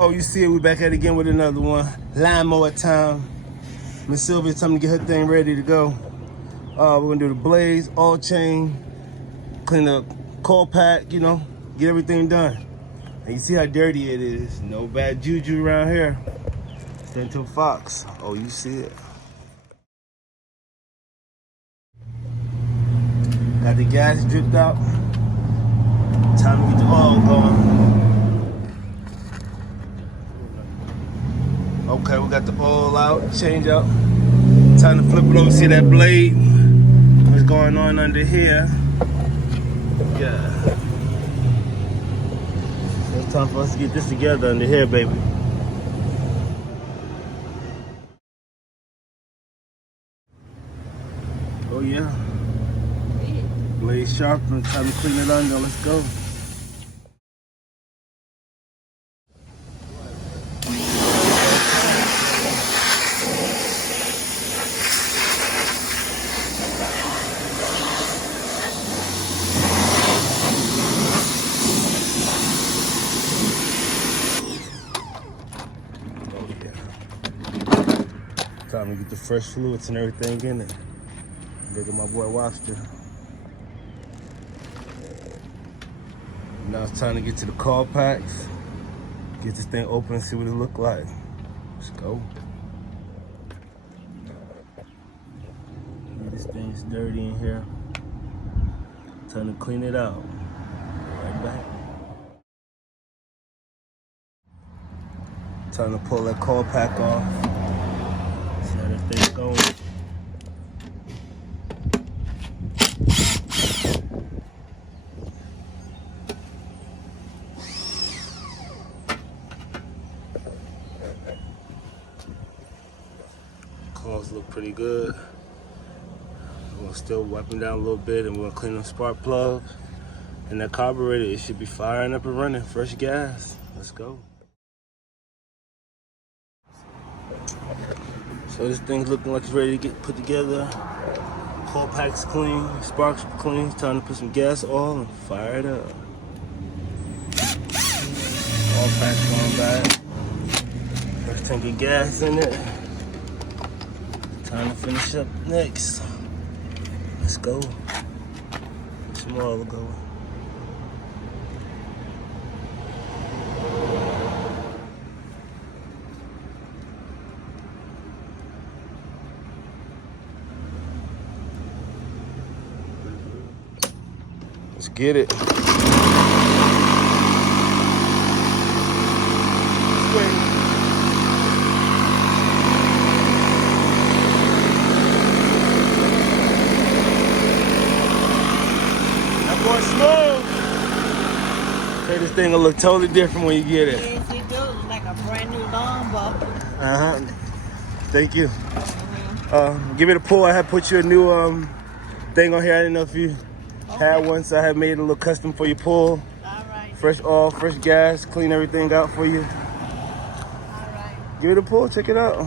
Oh, you see it, we back at it again with another one. Lawnmower time. Miss Sylvia's time to get her thing ready to go. We're gonna do the blades, oil chain, clean the coil pack, you know, get everything done. And you see how dirty it is. No bad juju around here. Turn to a fox. Oh, you see it. Got the gas dripped out. Time to get the oil going. Okay, we got the oil out, change out. Time to flip it over, see that blade? What's going on under here? Yeah. So it's time for us to get this together under here, baby. Oh yeah. Blade sharpened, time to clean it under, let's go. Time to get the fresh fluids and everything in it. Look at my boy Wobster. Now it's time to get to the coil packs. Get this thing open and see what it look like. Let's go. This thing's dirty in here. Time to clean it out. Right back. Time to pull that coil pack off. See how this thing's going. Coils look pretty good. We're gonna still wipe them down a little bit, and we're gonna clean them spark plugs. And that carburetor, it should be firing up and running. Fresh gas. Let's go. So this thing's looking like it's ready to get put together. Coil pack's clean, sparks clean. It's time to put some gas oil and fire it up. Coil pack's going back. First tank of gas in it. Time to finish up next. Let's go. Some more oil go. Let's get it. Going slow. Okay, this thing will look totally different when you get it. Yes, it does. Like a brand new lawnmower. Thank you. Give it a pull. I had put you a new thing on here. I didn't know if you had one, so I had made a little custom for your pull. All right. Fresh oil, fresh gas, clean everything out for you. All right. Give it a pull. Check it out.